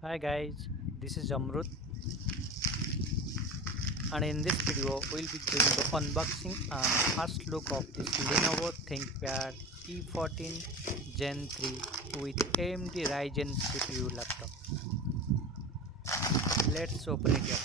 Hi guys, this is Amrut, and in this video we'll be doing the unboxing and first look of this Lenovo ThinkPad E14 Gen 3 with AMD Ryzen CPU laptop. Let's open it up.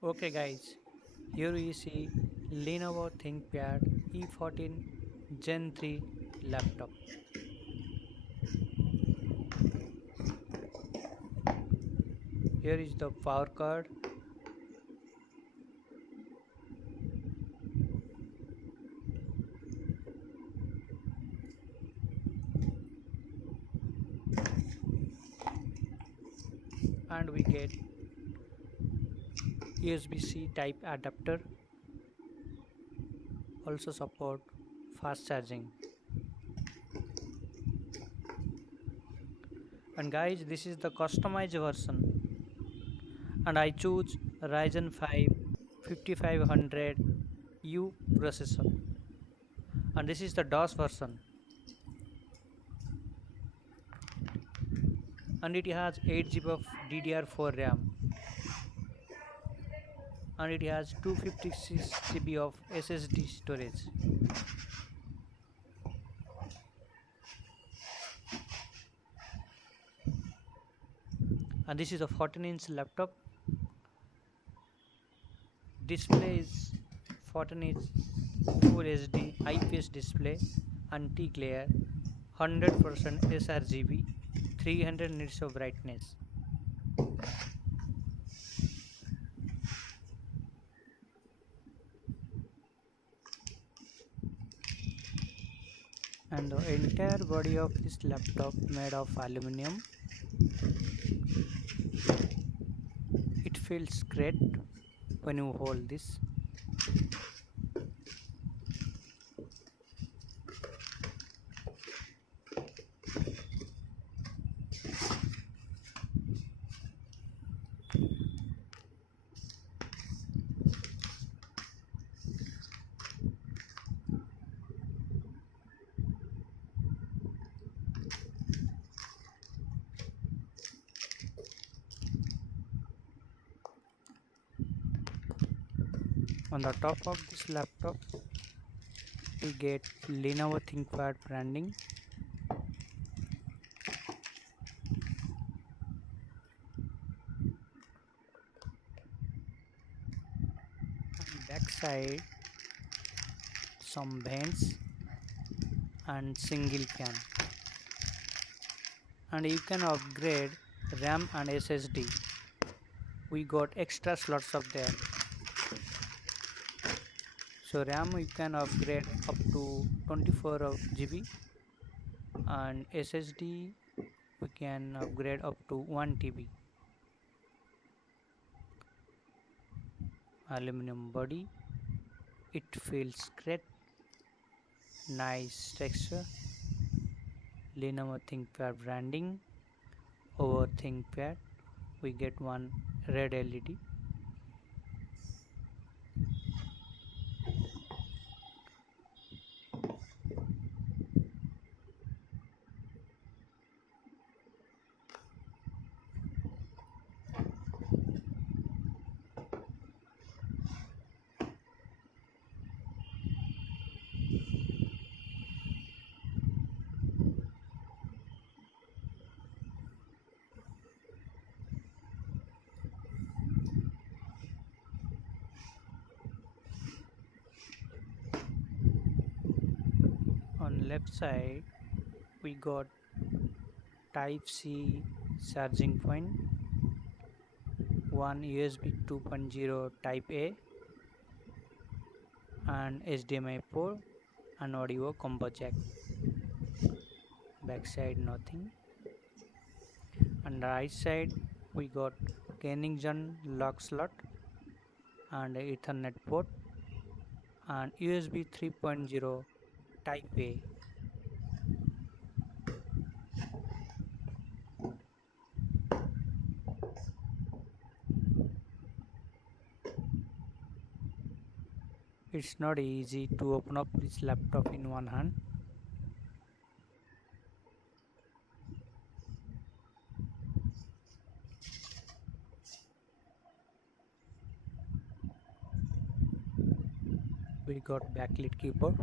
Okay guys, here we see Lenovo ThinkPad E14 Gen 3 laptop. Here is the power card. And we get USB-C type adapter, also support fast charging. And guys, this is the customized version, and I choose Ryzen 5 5500U processor, and this is the DOS version, and it has 8 GB of DDR4 RAM, and it has 256 GB of SSD storage. And this is a 14-inch laptop. Display is 14-inch Full HD IPS display, anti-glare, 100% sRGB, 300 nits of brightness. And the entire body of this laptop made of aluminum. It feels great when you hold this. On the top of this laptop, we get Lenovo ThinkPad branding. On back side, some vents and single fan. And you can upgrade RAM and SSD. We got extra slots up there. So RAM you can upgrade up to 24 of GB, and SSD we can upgrade up to 1 TB. aluminum body. It feels great, nice texture. Lenovo ThinkPad branding. Over ThinkPad we get one red LED. On left side we got Type C charging point, one USB 2.0 Type A and HDMI port and audio combo jack. Back side nothing. On the right side we got Kennington lock slot and Ethernet port and USB 3.0 Type A. It's not easy to open up this laptop in one hand. We got backlit keyboard.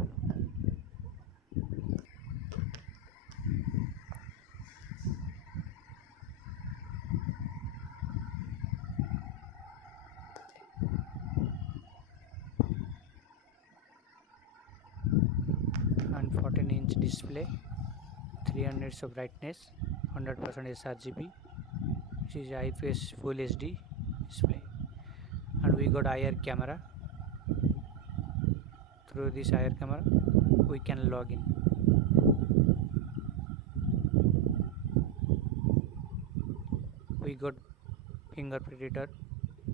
And 14-inch display, 300 nits of brightness, 100% sRGB. This is IPS Full HD display. And we got IR camera. Through this IR camera we can log in. We got Fingerprint Reader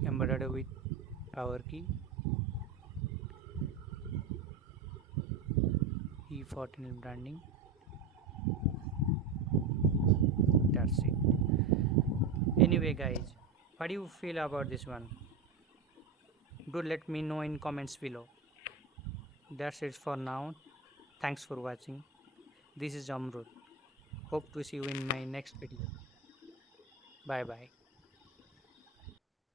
embedded with power key. E14 branding. That's it. Anyway guys, what do you feel about this one? Do let me know in comments below. That's it for now. Thanks for watching. This is Amrut. Hope to see you in my next video. Bye bye.